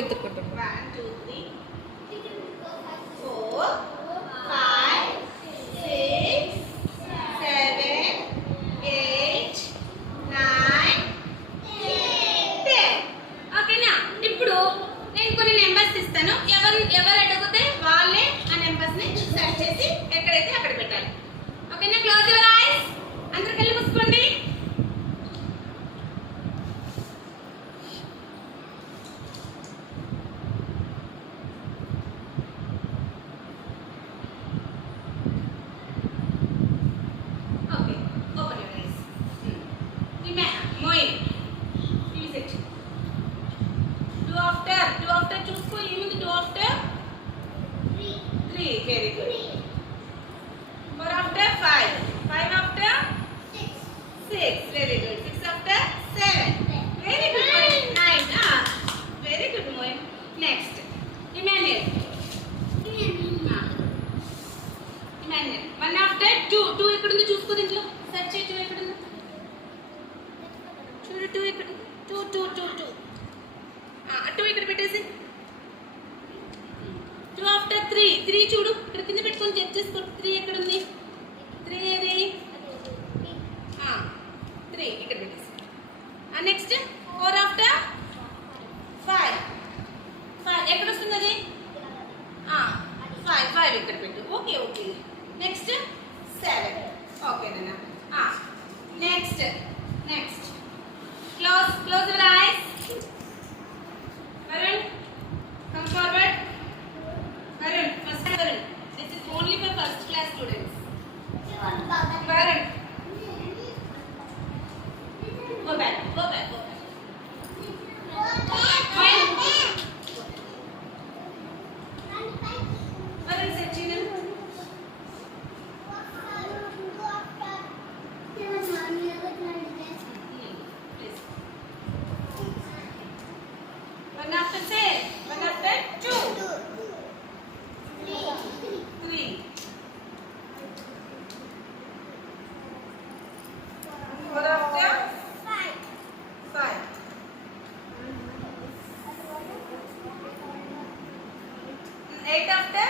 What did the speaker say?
ఎత్తుకుంటున్నాం. 1 2 3 4 5 6 7 8 9 10. ఓకేనా? ఇప్పుడు నేను కొన్ని నెంబర్స్ ఇస్తాను. ఎవరు అడిగితే వాళ్ళే ఆ నెంబర్స్ ని సెర్చ్ చేసి ఎక్కడైతే అక్కడ పెట్టాలి. ఓకేనా? Close your eyes. అందరూ కళ్ళు మూసుకోండి. Okay, open your eyes. Moin please it. 2 after చూసుకో. ఏముంది 2 after 3. Very good. 4 after 5. 5 after 6. Very good. 6 after 7. Very good. 9. Very good, Moin. Next. Emmanuel. Emmanuel. 1 after 2. 2 ఎక్కడ ఉంది చూసుకో. దీంట్లో సెర్చ్ చేయి. 2 ఎక్కడ ఉంది చూడు. 2 ఇక్కడ. 2. 2 ఇక్కడ పెట్టేసి. 2 after 3. 3 చూడు. ఇక్కడ కింద పెట్టుకొని చెక్ చేసుకో. 3 ఎక్కడ ఉంది? 3 ఏది? 3 ఇక్కడ పెట్టేసి. నెక్స్ట్ 4 after 5. 5 ఎక్కడ వస్తుంది అది? 5 ఇక్కడ పెట్టు. ఓకే. నెక్స్ట్ 7. ఓకేనా? Next close your ice. Varun, come forward. Varun, first Varun. This is only for first class students. Varun. Go back. Varun, sit down. Please. 1 after 2. 3. 4 after 5. 8 after